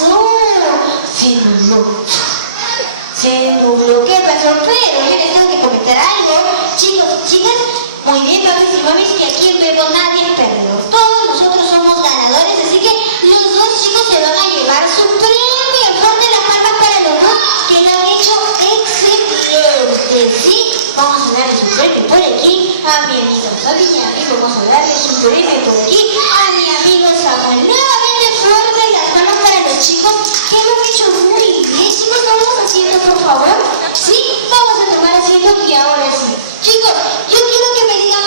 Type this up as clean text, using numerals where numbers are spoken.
pasó? Se nubló. Se nubló. ¿Qué pasó? Pero yo les tengo que comentar algo. Chicos y chicas, muy bien, papis y mamis, que aquí en Bebo nadie es perdedor. Todos nosotros somos ganadores, así que los dos chicos se van a llevar su premio. Fuerte las palmas para los dos que lo han hecho excelente. ¿Sí? Vamos a darle su premio por aquí a mi amiga Fabi, mi amigo. Vamos a darle su premio por aquí a mi amigo Samuel. Nuevamente fuerte las palmas para los chicos que lo han hecho muy bien. Chicos, vamos haciendo, por favor. Sí, vamos a tomar asiento y ahora sí. Chicos, yo quiero que me digan